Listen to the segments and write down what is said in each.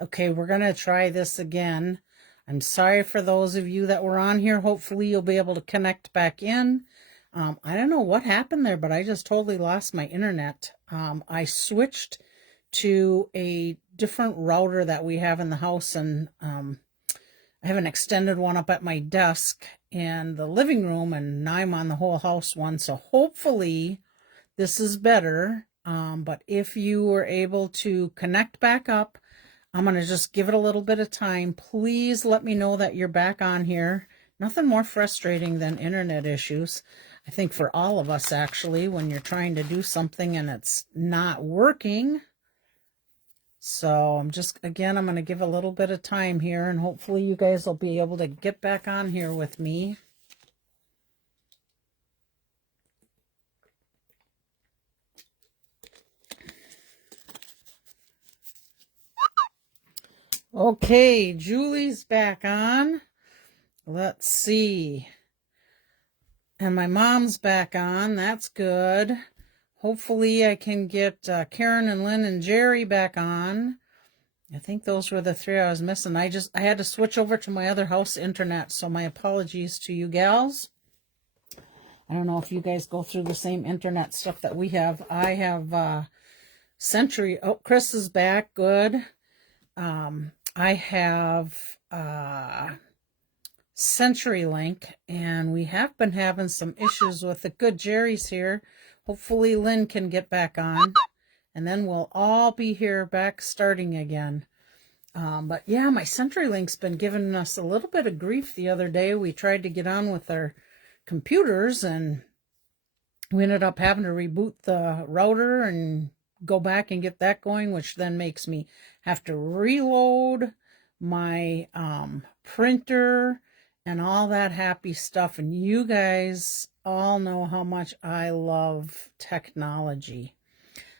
Okay, we're going to try this again. I'm sorry for those of you that were on here. Hopefully you'll be able to connect back in. I don't know what happened there, but I just totally lost my internet. I switched to a different router that we have in the house, and I have an extended one up at my desk in the living room, and now I'm on the whole house one. So hopefully this is better. But if you were able to connect back up, I'm going to just give it a little bit of time. Please let me know that you're back on here. Nothing more frustrating than internet issues. I think for all of us, actually, when you're trying to do something and it's not working. So I'm going to give a little bit of time here, and hopefully you guys will be able to get back on here with me. Okay, Julie's back on. Let's see. And my mom's back on. That's good. Hopefully I can get Karen and Lynn and Jerry back on. I think those were the three I was missing. I had to switch over to my other house internet, so my apologies to you gals. I don't know if you guys go through the same internet stuff that we have. I have Century. Oh, Chris is back. Good. I have CenturyLink, and we have been having some issues with it. Good, Jerry's here. Hopefully Lynn can get back on, and then we'll all be here back starting again. But yeah, my CenturyLink's been giving us a little bit of grief the other day. We tried to get on with our computers, and we ended up having to reboot the router and go back and get that going, which then makes me have to reload my printer and all that happy stuff. And you guys all know how much I love technology.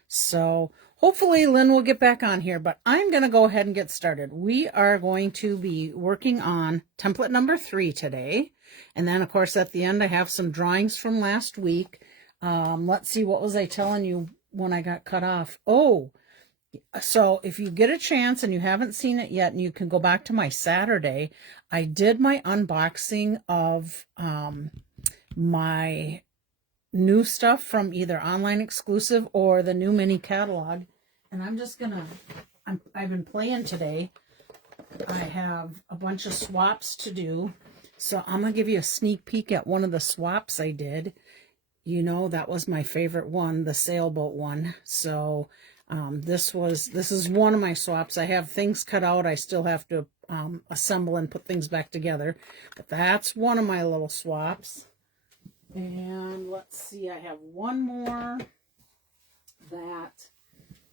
So hopefully Lynn will get back on here, but I'm going to go ahead and get started. We are going to be working on template number 3 today. And then, of course, at the end, I have some drawings from last week. Let's see, what was I telling you when I got cut off? Oh, so if you get a chance and you haven't seen it yet, and you can go back to my Saturday, I did my unboxing of my new stuff from either online exclusive or the new mini catalog. And I'm just gonna, I've been playing today. I have a bunch of swaps to do. So I'm gonna give you a sneak peek at one of the swaps I did. You know, that was my favorite one, the sailboat one. So this is one of my swaps. I have things cut out. I still have to assemble and put things back together. But that's one of my little swaps. And let's see, I have one more that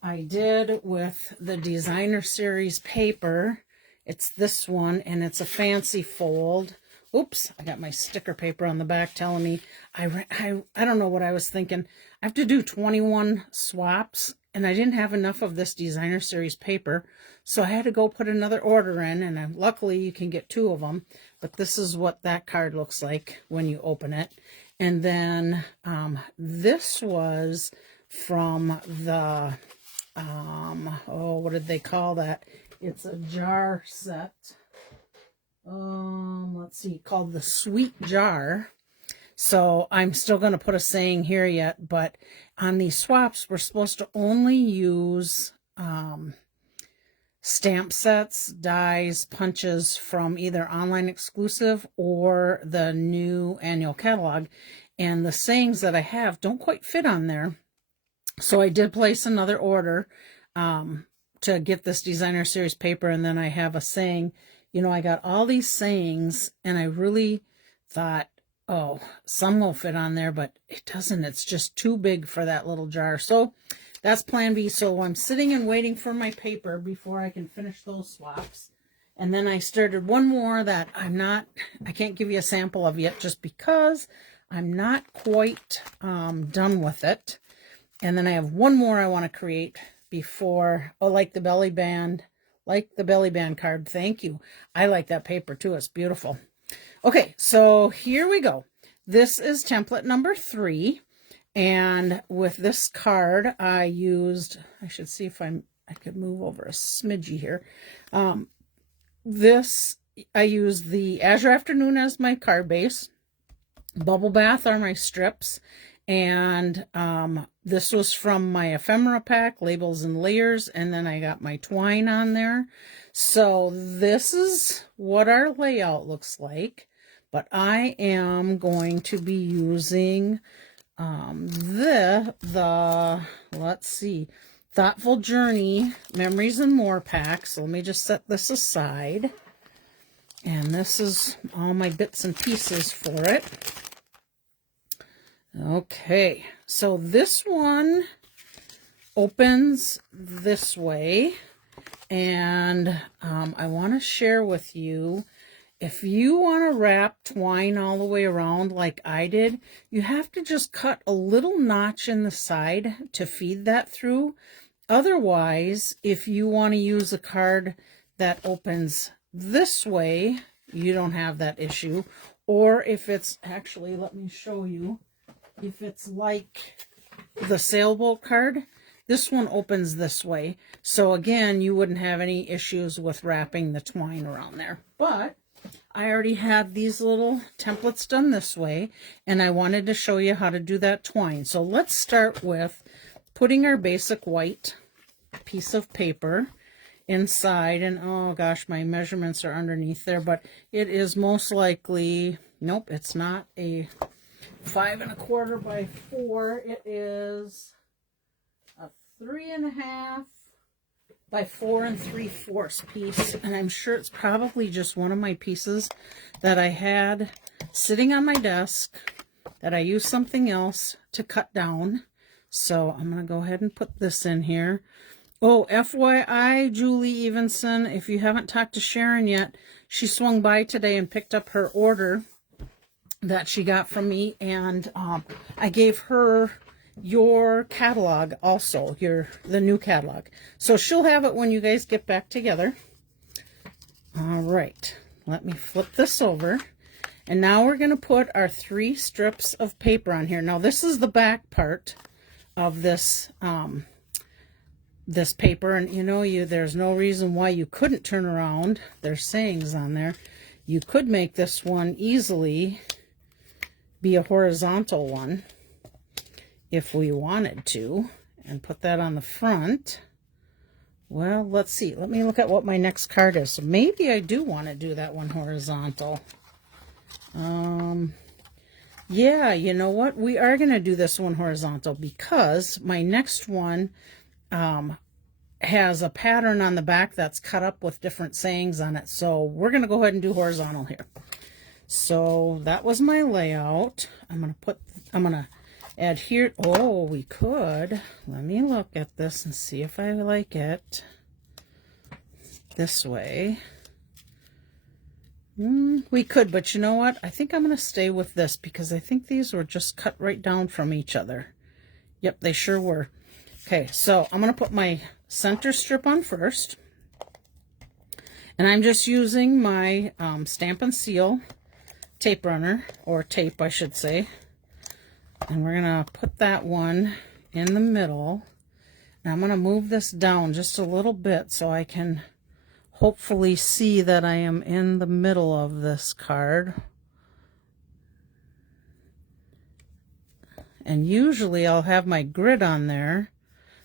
I did with the designer series paper. It's this one, and it's a fancy fold. Oops, I got my sticker paper on the back telling me I don't know what I was thinking. I have to do 21 swaps, and I didn't have enough of this designer series paper, so I had to go put another order in, and luckily you can get 2 of them. But this is what that card looks like when you open it. And then this was from the what did they call that? It's a jar set. Let's see, called the Sweet Jar. So I'm still going to put a saying here yet, but on these swaps, we're supposed to only use stamp sets, dies, punches from either online exclusive or the new annual catalog. And the sayings that I have don't quite fit on there. So I did place another order to get this designer series paper. And then I have a saying. You know, I got all these sayings, and I really thought, oh, some will fit on there, but it doesn't. It's just too big for that little jar. So that's plan B. So I'm sitting and waiting for my paper before I can finish those swaps. And then I started one more that I can't give you a sample of yet, just because I'm not quite done with it. And then I have one more I want to create before, like the belly band. Like the belly band card. Thank you. I like that paper too. It's beautiful. Okay, so here we go. This is template number 3. And with this card, I should see if I'm I could move over a smidgy here. This, I use the Azure Afternoon as my card base. Bubble Bath are my strips. And this was from my ephemera pack, Labels and Layers, and then I got my twine on there. So this is what our layout looks like, but I am going to be using let's see, Thoughtful Journey Memories and More pack. So let me just set this aside, and this is all my bits and pieces for it. Okay, so this one opens this way, and I want to share with you, if you want to wrap twine all the way around like I did, you have to just cut a little notch in the side to feed that through. Otherwise, if you want to use a card that opens this way, you don't have that issue. Or if it's actually, let me show you. If it's like the sailboat card, this one opens this way. So again, you wouldn't have any issues with wrapping the twine around there. But I already had these little templates done this way, and I wanted to show you how to do that twine. So let's start with putting our basic white piece of paper inside. And oh gosh, my measurements are underneath there, but it is most likely, nope, it's not a 5 1/4 by 4. It is a 3 1/2 by 4 3/4 piece, and I'm sure it's probably just one of my pieces that I had sitting on my desk that I used something else to cut down. So I'm going to go ahead and put this in here. Oh, FYI, Julie Evenson, if you haven't talked to Sharon yet, she swung by today and picked up her order that she got from me, and I gave her your catalog also, the new catalog. So she'll have it when you guys get back together. All right, let me flip this over. And now we're going to put our 3 strips of paper on here. Now this is the back part of this this paper, and you know, there's no reason why you couldn't turn around. There's sayings on there. You could make this one easily be a horizontal one if we wanted to, and put that on the front. Well, let's see. Let me look at what my next card is. So maybe I do want to do that one horizontal. Yeah, you know what? We are going to do this one horizontal because my next one has a pattern on the back that's cut up with different sayings on it. So we're going to go ahead and do horizontal here. So that was my layout. I'm going to add here. Oh, we could. Let me look at this and see if I like it this way. We could, but you know what? I think I'm going to stay with this because I think these were just cut right down from each other. Yep, they sure were. Okay, so I'm going to put my center strip on first. And I'm just using my Stampin' Seal tape runner, or tape I should say. And we're going to put that one in the middle. And I'm going to move this down just a little bit so I can hopefully see that I am in the middle of this card. And usually I'll have my grid on there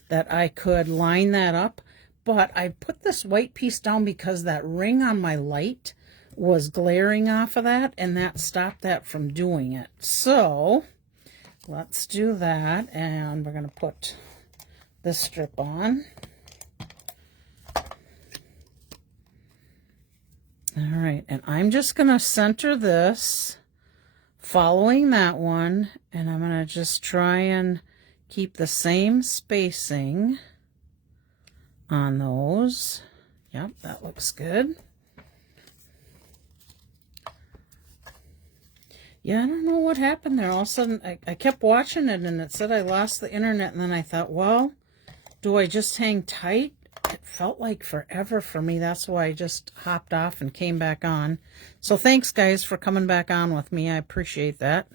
that I could line that up. But I put this white piece down because that ring on my light was glaring off of that, and that stopped that from doing it. So let's do that, and we're going to put this strip on. All right, and I'm just going to center this following that one, and I'm going to just try and keep the same spacing on those. Yep, that looks good. Yeah, I don't know what happened there. All of a sudden, I kept watching it, and it said I lost the internet, and then I thought, well, do I just hang tight? It felt like forever for me. That's why I just hopped off and came back on. So thanks, guys, for coming back on with me. I appreciate that.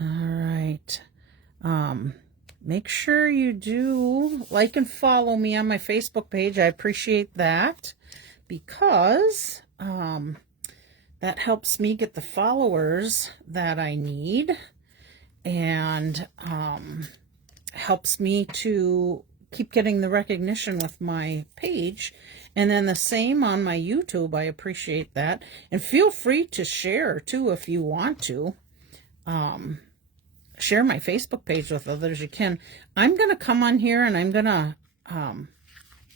All right. make sure you do like and follow me on my Facebook page. I appreciate that because that helps me get the followers that I need, and helps me to keep getting the recognition with my page. And then the same on my YouTube. I appreciate that. And feel free to share too if you want to. Share my Facebook page with others. You can. I'm going to come on here and I'm going to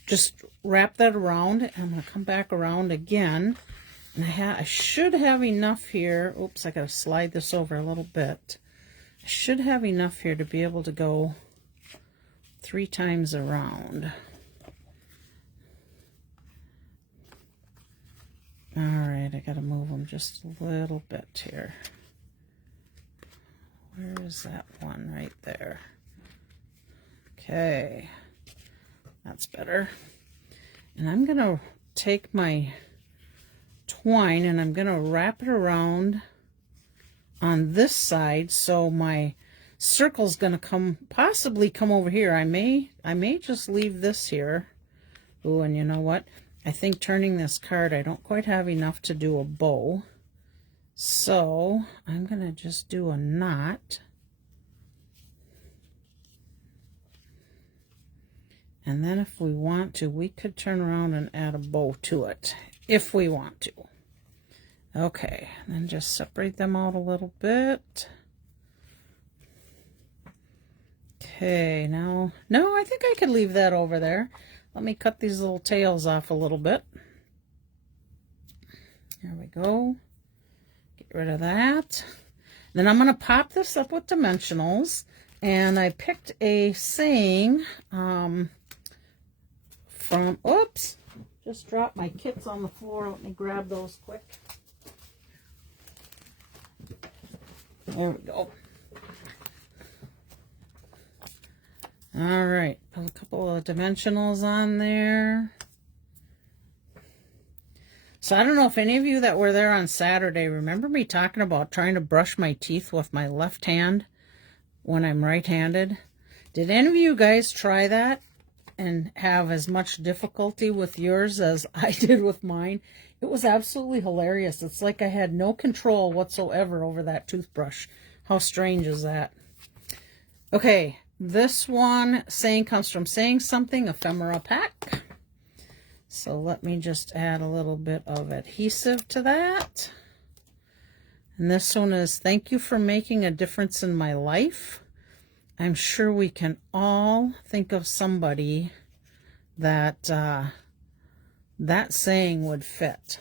just wrap that around. And I'm going to come back around again. And I should have enough here. Oops, I got to slide this over a little bit. I should have enough here to be able to go 3 times around. All right, I got to move them just a little bit here. Where is that one? Right there. Okay, that's better. And I'm going to take my twine and I'm going to wrap it around on this side, so my circle's going to possibly come over here. I may just leave this here. Ooh, and you know what? I think turning this card, I don't quite have enough to do a bow. So I'm going to just do a knot. And then if we want to, we could turn around and add a bow to it, if we want to. Okay, and then just separate them out a little bit. Okay, now, no, I think I could leave that over there. Let me cut these little tails off a little bit. There we go. Get rid of that. Then I'm going to pop this up with dimensionals. And I picked a saying from, oops, just dropped my kits on the floor. Let me grab those quick. There we go. All right, put a couple of dimensionals on there. So I don't know if any of you that were there on Saturday remember me talking about trying to brush my teeth with my left hand when I'm right-handed. Did any of you guys try that and have as much difficulty with yours as I did with mine? It was absolutely hilarious. It's like I had no control whatsoever over that toothbrush. How strange is that? Okay, this one saying comes from Saying Something Ephemera pack. So let me just add a little bit of adhesive to that. And this one is, thank you for making a difference in my life. I'm sure we can all think of somebody that that saying would fit.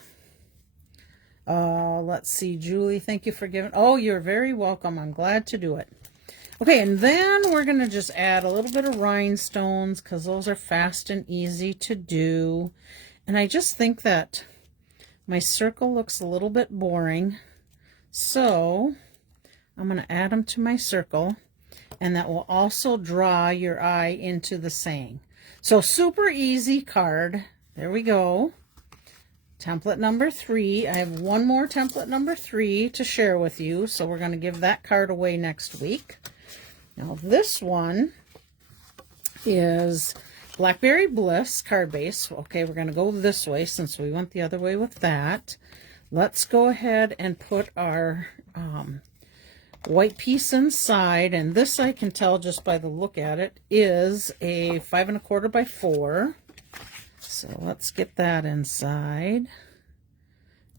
Let's see, Julie, thank you for giving. Oh, you're very welcome. I'm glad to do it. Okay, and then we're going to just add a little bit of rhinestones because those are fast and easy to do. And I just think that my circle looks a little bit boring. So I'm going to add them to my circle, and that will also draw your eye into the saying. So super easy card. There we go. Template number 3. I have one more template number 3 to share with you. So we're going to give that card away next week. Now this one is Blackberry Bliss card base. Okay, we're going to go this way since we went the other way with that. Let's go ahead and put our white piece inside, and this I can tell just by the look at it is a 5 1/4 by 4. So let's get that inside,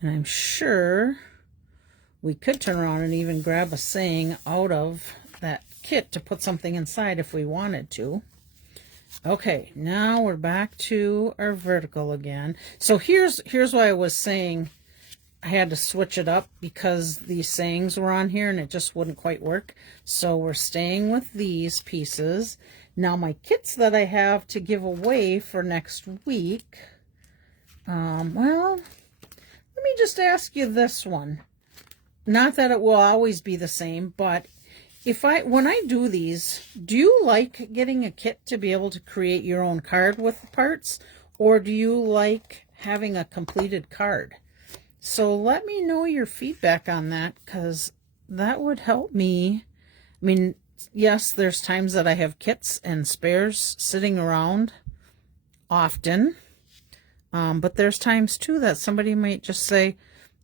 and I'm sure we could turn around and even grab a saying out of that kit to put something inside if we wanted to. Okay, now we're back to our vertical again. So here's why I was saying I had to switch it up, because these sayings were on here and it just wouldn't quite work. So we're staying with these pieces. Now my kits that I have to give away for next week, well, let me just ask you this one. Not that it will always be the same, but when I do these, do you like getting a kit to be able to create your own card with the parts, or do you like having a completed card? So let me know your feedback on that, because that would help me. I mean, yes, there's times that I have kits and spares sitting around often. But there's times too that somebody might just say,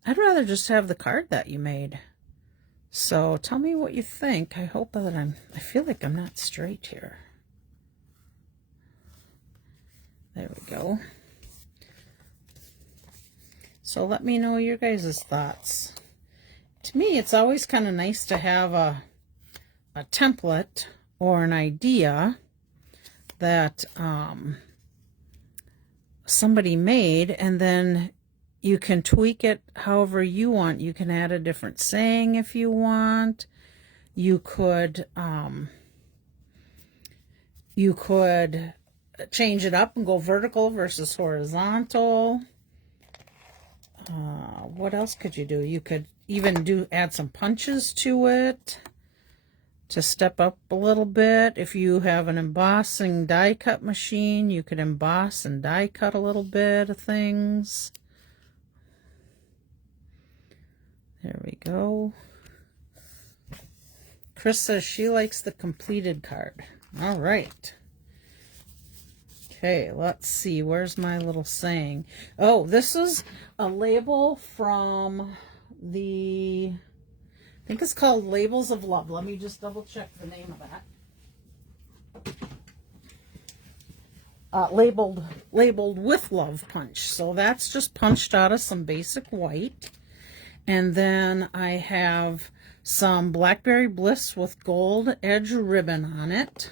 I'd rather just have the card that you made. So tell me what you think. I hope that I feel like I'm not straight here. There we go. So let me know your guys' thoughts. To me, it's always kind of nice to have a template or an idea that somebody made, and then you can tweak it however you want. You can add a different saying if you want. You could change it up and go vertical versus horizontal. What else could you do? You could even add some punches to it to step up a little bit. If you have an embossing die cut machine, you could emboss and die cut a little bit of things. There we go. Chris says she likes the completed card. All right. Okay, let's see. Where's my little saying? Oh, this is a label from I think it's called Labels of Love. Let me just double check the name of that. Labeled with love punch. So that's just punched out of some basic white. And then I have some Blackberry Bliss with gold edge ribbon on it.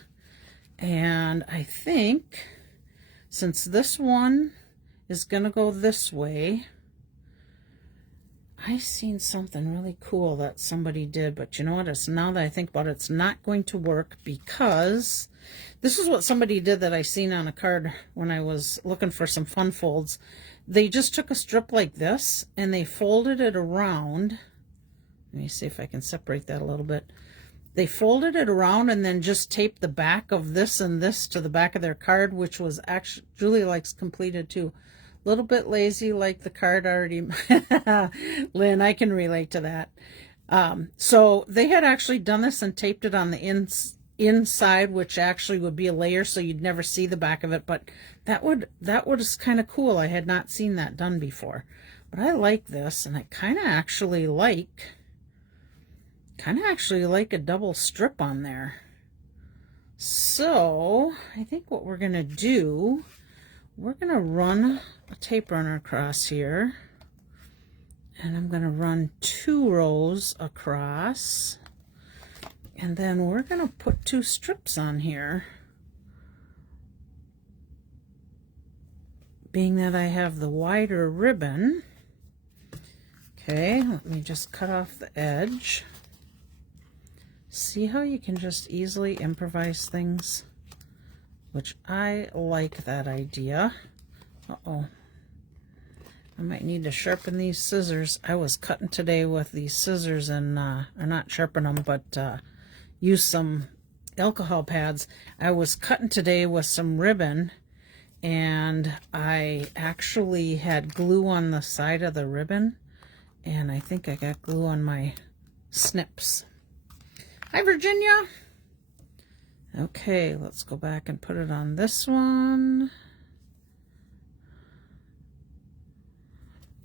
And I think since this one is going to go this way, I seen something really cool that somebody did, but you know what? Now that I think about it, it's not going to work, because this is what somebody did that I seen on a card when I was looking for some fun folds. They just took a strip like this and they folded it around. Let me see if I can separate that a little bit. They folded it around and then just taped the back of this and this to the back of their card, which was actually, Julie likes completed too. A little bit lazy, like the card already. Lynn, I can relate to that. So they had actually done this and taped it on the inside, which actually would be a layer, so you'd never see the back of it. But that was kind of cool. I had not seen that done before. But I like this, and I kind of actually like a double strip on there. So I think what we're gonna do, we're gonna run a tape runner across here, and I'm gonna run 2 rows across, and then we're gonna put 2 strips on here, being that I have the wider ribbon. Okay, let me just cut off the edge. See how you can just easily improvise things? Which I like that idea. Uh-oh. I might need to sharpen these scissors. I was cutting today with these scissors and, or not sharpen them, but use some alcohol pads. I was cutting today with some ribbon, and I actually had glue on the side of the ribbon, and I think I got glue on my snips. Hi, Virginia. Okay, let's go back and put it on this one.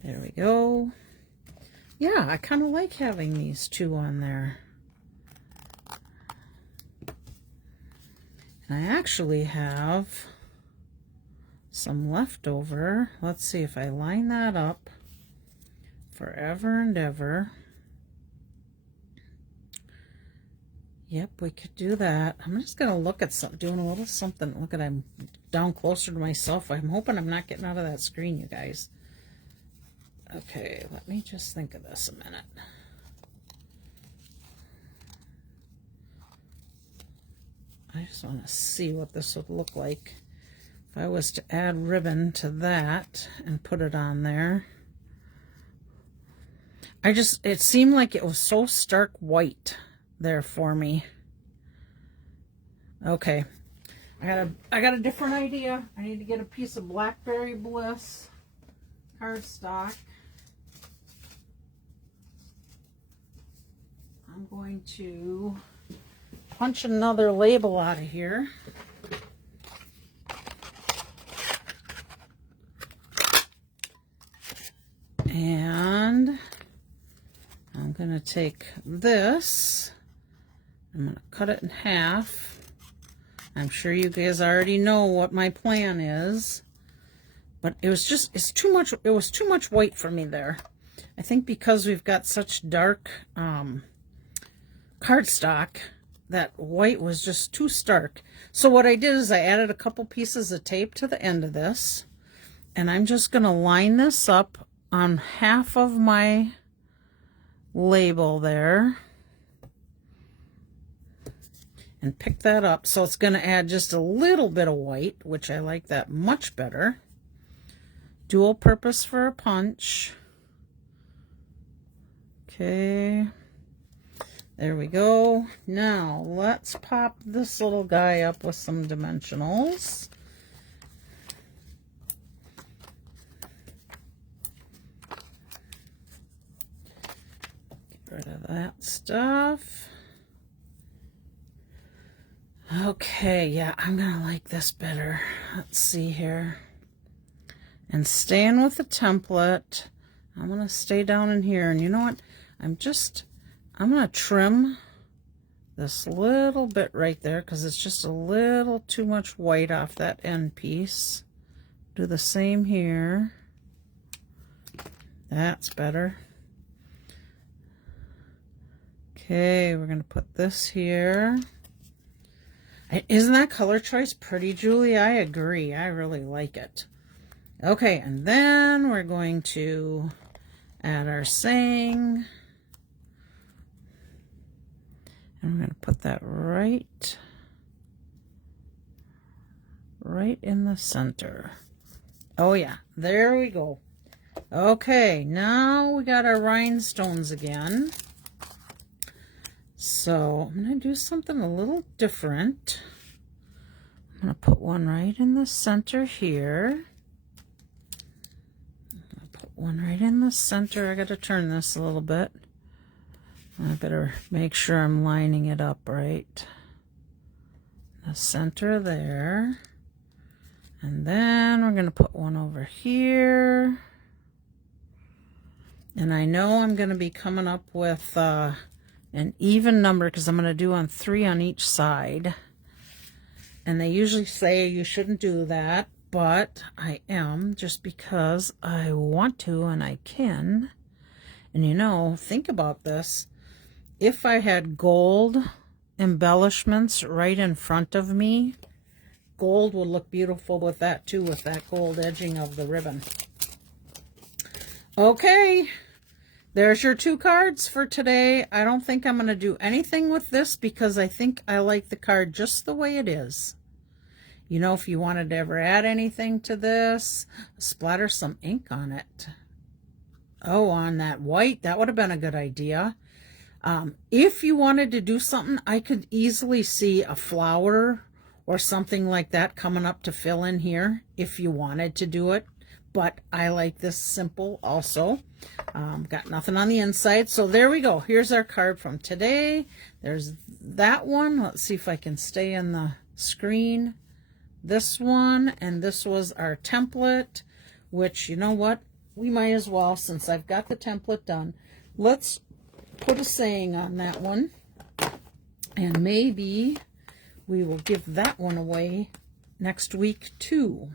There we go. Yeah, I kind of like having these 2 on there. And I actually have some leftover. Let's see if I line that up forever and ever. Yep, we could do that. I'm just going to look at doing a little something. Look at, I'm down closer to myself. I'm hoping I'm not getting out of that screen, you guys. Okay, let me just think of this a minute. I just want to see what this would look like if I was to add ribbon to that and put it on there. It seemed like it was so stark white there for me. Okay, I got a different idea. I need to get a piece of Blackberry Bliss cardstock. I'm going to punch another label out of here. And I'm going to take this, I'm going to cut it in half. I'm sure you guys already know what my plan is, but it was too much white for me there. I think because we've got such dark cardstock, that white was just too stark. So what I did is I added a couple pieces of tape to the end of this, and I'm just going to line this up on half of my label there and pick that up. So it's going to add just a little bit of white, which I like that much better. Dual purpose for a punch. Okay, there we go. Now let's pop this little guy up with some dimensionals. Get rid of that stuff. Okay, yeah, I'm gonna like this better. Let's see here. And staying with the template, I'm gonna stay down in here, and you know what? I'm gonna trim this little bit right there because it's just a little too much white off that end piece. Do the same here. That's better. Okay, we're gonna put this here. Isn't that color choice pretty, Julie? I agree. I really like it. Okay, and then we're going to add our saying. And we're going to put that right in the center. Oh yeah, there we go. Okay, now we got our rhinestones again. So I'm going to do something a little different. I'm going to put one right in the center here. Put one right in the center. I got to turn this a little bit. I better make sure I'm lining it up right. The center there. And then we're going to put one over here. And I know I'm going to be coming up with an even number because I'm going to do on 3 on each side. And they usually say you shouldn't do that, but I am just because I want to and I can. And you know, think about this. If I had gold embellishments right in front of me, gold would look beautiful with that too, with that gold edging of the ribbon. Okay, there's your 2 cards for today. I don't think I'm going to do anything with this because I think I like the card just the way it is. You know, if you wanted to ever add anything to this, splatter some ink on it. Oh, on that white, that would have been a good idea. If you wanted to do something, I could easily see a flower or something like that coming up to fill in here if you wanted to do it. But I like this simple also. Got nothing on the inside. So there we go. Here's our card from today. There's that one. Let's see if I can stay in the screen. This one, and this was our template, which, you know what? We might as well, since I've got the template done, let's put a saying on that one. And maybe we will give that one away next week too.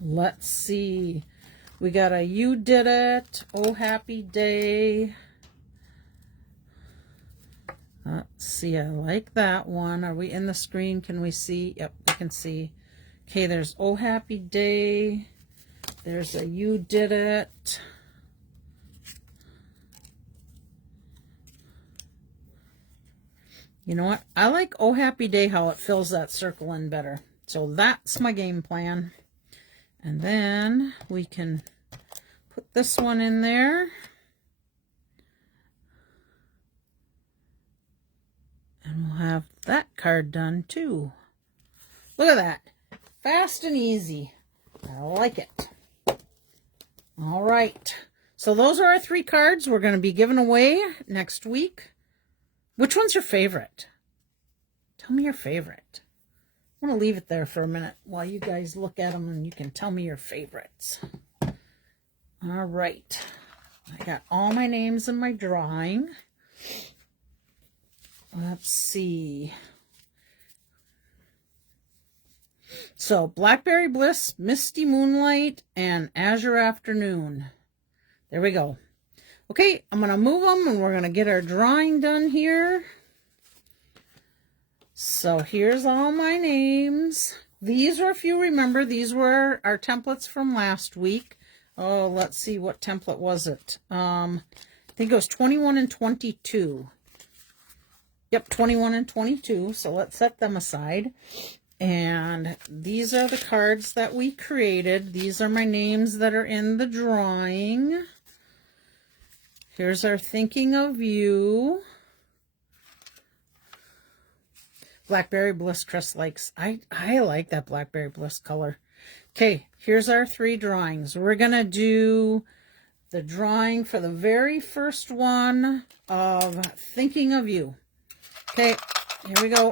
Let's see. We got a "You Did It," "Oh Happy Day." Let's see. I like that one. Are we in the screen? Can we see? Yep, we can see. Okay, there's "Oh Happy Day." There's a "You Did It." You know what? I like "Oh Happy Day," how it fills that circle in better. So that's my game plan. And then we can put this one in there. And we'll have that card done too. Look at that. Fast and easy. I like it. All right. So those are our 3 cards we're going to be giving away next week. Which one's your favorite? Tell me your favorite. I'm going to leave it there for a minute while you guys look at them and you can tell me your favorites. All right. I got all my names in my drawing. Let's see. So, Blackberry Bliss, Misty Moonlight, and Azure Afternoon. There we go. Okay, I'm going to move them and we're going to get our drawing done here. So, here's all my names. These are, if you remember, these were our templates from last week. Oh, let's see, what template was it? I think it was 21 and 22. Yep, 21 and 22. So let's set them aside. And these are the cards that we created. These are my names that are in the drawing. Here's our Thinking of You. Blackberry Bliss Chris likes. I like that Blackberry Bliss color. Okay, here's our 3 drawings. We're going to do the drawing for the very first one of Thinking of You. Okay, here we go.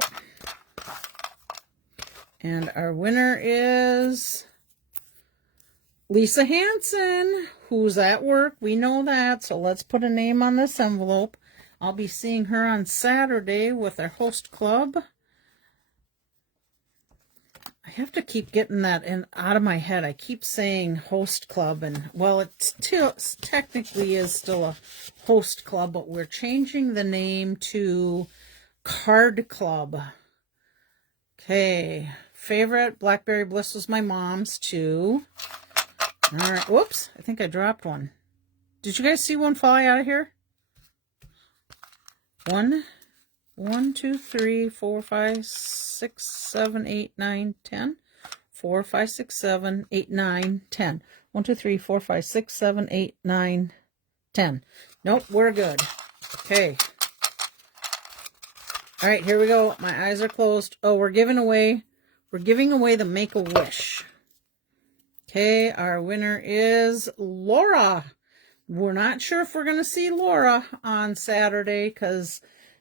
And our winner is Lisa Hansen, who's at work. We know that, so let's put a name on this envelope. I'll be seeing her on Saturday with our host club. I have to keep getting that out of my head. I keep saying host club, and well, it technically is still a host club, but we're changing the name to Card Club. Okay, favorite Blackberry Bliss was my mom's too. All right, whoops, I think I dropped one. Did you guys see one fly out of here? 1, 2, 3, 4, 5, 6, 7, 8, 9, 10. 4, 5, 6, 7, 8, 9, 10. 1, 2, 3, 4, 5, 6, 7, 8, 9, 10. Nope, we're good. Okay. All right, here we go. My eyes are closed. Oh, we're giving away the Make-A-Wish. Okay, our winner is Laura. We're not sure if we're going to see Laura on Saturday because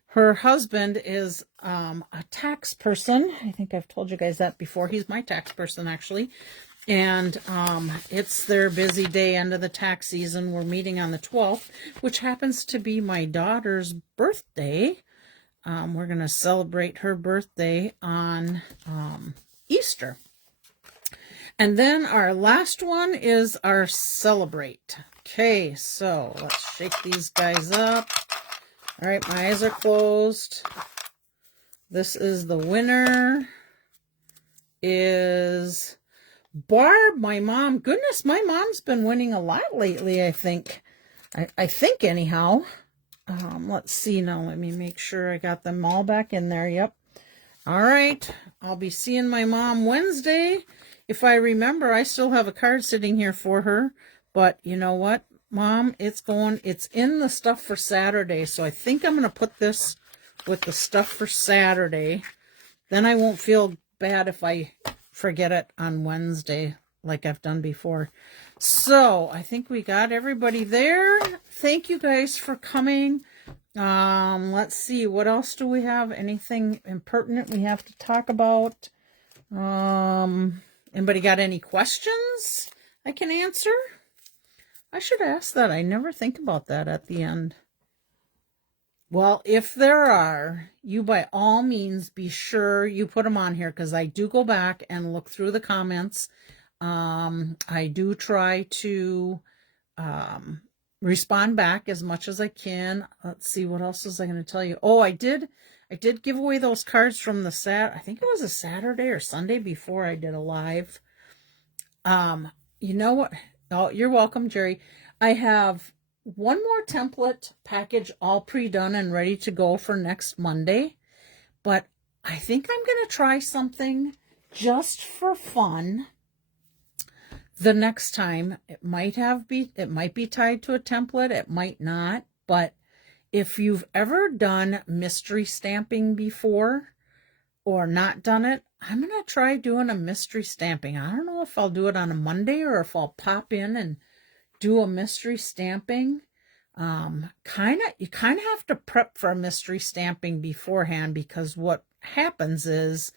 her husband is a tax person. I think I've told you guys that before. He's my tax person, actually. And it's their busy day, end of the tax season. We're meeting on the 12th, which happens to be my daughter's birthday. We're going to celebrate her birthday on Easter. And then our last one is our Celebrate. Okay, so let's shake these guys up. All right, my eyes are closed. This is the winner. Is Barb, my mom. Goodness, my mom's been winning a lot lately, I think. I think anyhow. Let's see now. Let me make sure I got them all back in there. Yep. All right. I'll be seeing my mom Wednesday. If I remember, I still have a card sitting here for her. But you know what, Mom? It's in the stuff for Saturday. So I think I'm going to put this with the stuff for Saturday. Then I won't feel bad if I forget it on Wednesday like I've done before. So I think we got everybody there. Thank you guys for coming. Let's see, what else do we have? Anything impertinent we have to talk about? Anybody got any questions I can answer? I should ask that. I never think about that at the end. Well, if there are, you by all means be sure you put them on here because I do go back and look through the comments. I do try to respond back as much as I can. Let's see, what else was I going to tell you? Oh, I did give away those cards from the I think it was a Saturday or Sunday before I did a live. You know what? Oh, you're welcome, Jerry. I have one more template package all pre-done and ready to go for next Monday. But I think I'm going to try something just for fun the next time. It might be tied to a template. It might not. But if you've ever done mystery stamping before or not done it, I'm going to try doing a mystery stamping. I don't know if I'll do it on a Monday or if I'll pop in and do a mystery stamping. You kind of have to prep for mystery stamping beforehand, because what happens is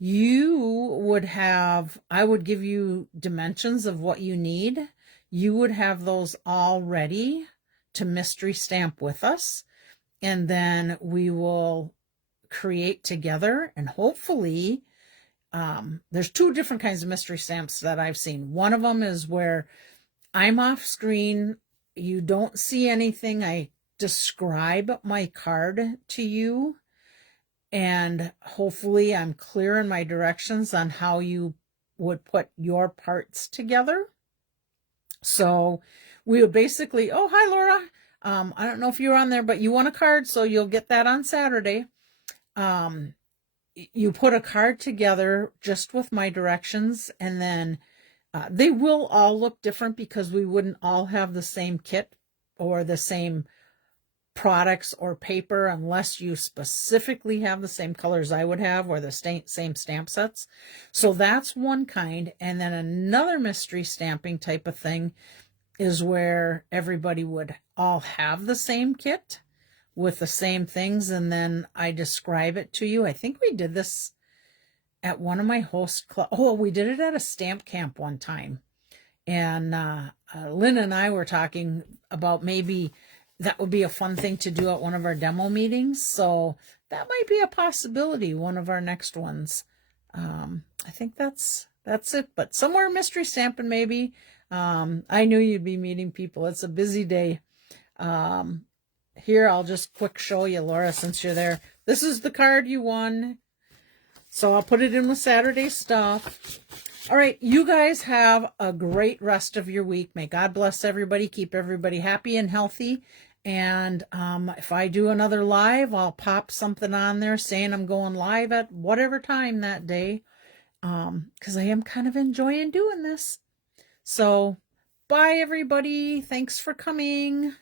I would give you dimensions of what you need. You would have those all ready to mystery stamp with us. And then we will create together, and hopefully, there's two different kinds of mystery stamps that I've seen. One of them is where I'm off screen, you don't see anything, I describe my card to you, and hopefully I'm clear in my directions on how you would put your parts together. So we would basically, oh, hi, Laura. I don't know if you were on there, but you won a card, so you'll get that on Saturday. You put a card together just with my directions, and then they will all look different because we wouldn't all have the same kit or the same products or paper unless you specifically have the same colors I would have or the same stamp sets. So that's one kind. And then another mystery stamping type of thing is where everybody would all have the same kit with the same things, and then I describe it to you. I think we did this at one of my host clubs. Oh, we did it at a stamp camp one time. And Lynn and I were talking about maybe that would be a fun thing to do at one of our demo meetings. So that might be a possibility, one of our next ones. I think that's it. But somewhere mystery stamping maybe. I knew you'd be meeting people. It's a busy day. Here, I'll just quick show you, Laura, since you're there. This is the card you won. So I'll put it in with Saturday stuff. All right, you guys have a great rest of your week. May God bless everybody, keep everybody happy and healthy. And if I do another live, I'll pop something on there saying I'm going live at whatever time that day, because I am kind of enjoying doing this. So bye, everybody. Thanks for coming.